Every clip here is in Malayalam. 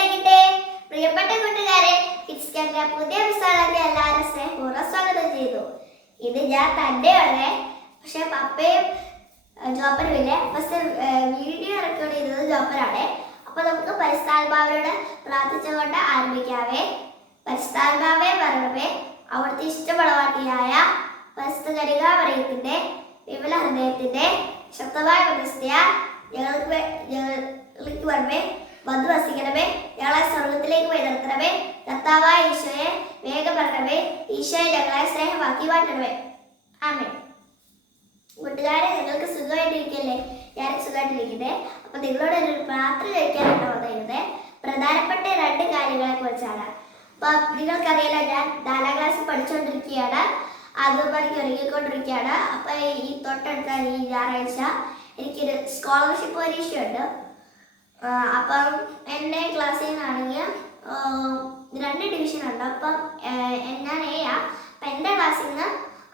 ഉണ്ടായിരിക്കട്ടെ. പ്രിയപ്പെട്ട കൂട്ടുകാരെ, കിഡ്സ് കേന്ദ്ര പുതിയ എപ്പിസോഡിലേക്ക് എല്ലാവരും സ്നേഹപൂർവ്വം സ്വാഗതം ചെയ്തു. ഇത് ഞാൻ തന്നെയാണ്, പക്ഷെ പപ്പയും ജോപ്പനും ഇല്ലേ. ഫസ്റ്റ് വീഡിയോ റെക്കോർഡ് ചെയ്തത് ജോപ്പനാണ്. അപ്പൊ നമുക്ക് പരിശുദ്ധാത്മാവിനോട് പ്രാർത്ഥിച്ചുകൊണ്ട് ആരംഭിക്കാവേ. പരിശുദ്ധാത്മാവേ വരണമേ, അവിടുത്തെ ഇഷ്ടമുളവാട്ടിയായ പരിശുദ്ധ കന്യകാമറിയത്തിന്റെ വിമല ഹൃദയത്തിന്റെ ശക്തമായ പ്രതിഷ്ഠയാൽ ഞങ്ങൾക്ക് വരണമേ. വധുവസിക്കണമേ, ഞങ്ങളെ സ്വർഗത്തിലേക്ക് പോയി നിർത്തണമേ. കർത്താവായ ഈശോയെ വേഗം വരണമേ. ഈശോയെ ഞങ്ങളെ സ്നേഹമാക്കി മാറ്റണമേ. ആമേൻ. കൂട്ടുകാരെ, നിങ്ങൾക്ക് സുഖമായിട്ടിരിക്കല്ലേ? ഞാൻ സുഖമായിട്ടിരിക്കുന്നത്. അപ്പൊ നിങ്ങളോട് ഒരു പ്രാർത്ഥന കഴിക്കാനാണ് വന്നിരുന്നത്. പ്രധാനപ്പെട്ട 2 കാര്യങ്ങളെ കുറിച്ചാണ്. അപ്പൊ നിങ്ങൾക്കറിയാലോ, ഞാൻ 4ാം ക്ലാസ്സിൽ പഠിച്ചുകൊണ്ടിരിക്കുകയാണ്. അതുപോലെ ഒരുങ്ങിക്കൊണ്ടിരിക്കുകയാണ്. അപ്പൊ ഈ തൊട്ടടുത്ത ഈ ഞായറാഴ്ച എനിക്കൊരു സ്കോളർഷിപ്പ് പരീക്ഷയുണ്ട്. അപ്പം എൻ്റെ ക്ലാസ്സിൽ നിന്നാണെങ്കിൽ 2 ഡിവിഷൻ ഉണ്ട്. അപ്പം ഞാൻ എയാ. അപ്പം എൻ്റെ ക്ലാസ്സിൽ നിന്ന്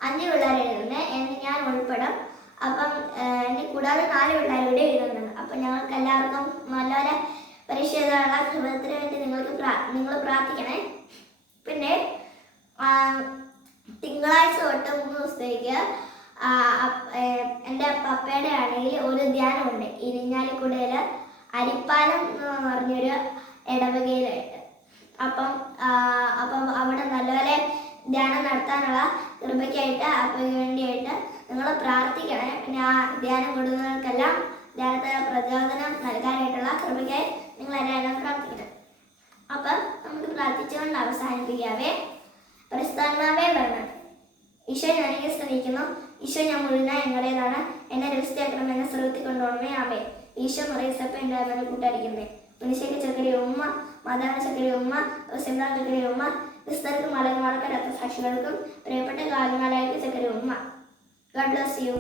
5 പിള്ളേർ എഴുതുന്നുണ്ട്, ഞാൻ ഉൾപ്പെടും. അപ്പം എന്നെ കൂടാതെ 4 പിള്ളേർ കൂടെ എഴുതുന്നുണ്ട്. അപ്പം ഞങ്ങൾക്ക് എല്ലാവർക്കും നല്ലപോലെ പരീക്ഷ എഴുതാനുള്ള ഹൃദയത്തിന് വേണ്ടി നിങ്ങൾ പ്രാർത്ഥിക്കണേ. പിന്നെ തിങ്കളാഴ്ച തൊട്ട് 3 ദിവസത്തേക്ക് എൻ്റെ പപ്പയുടെ ആണെങ്കിൽ ഒരു ധ്യാനമുണ്ട് ഇരിഞ്ഞാലിക്കുടയിൽ അരിപ്പാലം എന്ന് പറഞ്ഞൊരു ഇടവകയിലായിട്ട്. അപ്പം അവിടെ നല്ലപോലെ ധ്യാനം നടത്താനുള്ള കൃപയ്ക്കായിട്ട് അപ്പം വേണ്ടിയായിട്ട് നിങ്ങൾ പ്രാർത്ഥിക്കണേ. പിന്നെ ആ ധ്യാനം കൊടുക്കുന്നവർക്കെല്ലാം ധ്യാനത്തിന് പ്രചോദനം നൽകാനായിട്ടുള്ള കൃപയ്ക്കായി നിങ്ങളെല്ലാം പ്രാർത്ഥിക്കണം. അപ്പം നമുക്ക് പ്രാർത്ഥിച്ചുകൊണ്ട് അവസാനിപ്പിക്കാവേ. പരിശുദ്ധാത്മാവേ വരണം. ഈശോ, ഞാനിങ്ങനെ ശ്രമിക്കുന്നു. ഈശോ, ഞാൻ മുഴുവനായി ഞങ്ങളുടേതാണ്. എന്നെ രഹസ്യാക്കണം, എന്നെ സ്രോത്തിൽ കൊണ്ടുപോകണമേ. ആമേ. ഈശോ മറിയസപ്പ ഉണ്ടായിരുന്ന കൂട്ടായിരിക്കുന്നേ. മനുഷ്യക്ക് ചക്കരി ഉമ്മ, മാതാവിന് ചക്കരി ഉമ്മ, സിംറാൻ ചക്കരി ഉമ്മ, ക്രിസ്തർക്കും മലമാർക്കും രക്തസാക്ഷികൾക്കും പ്രിയപ്പെട്ട കാലങ്ങളായിട്ട് ചക്കരി ഉമ്മ. God bless you.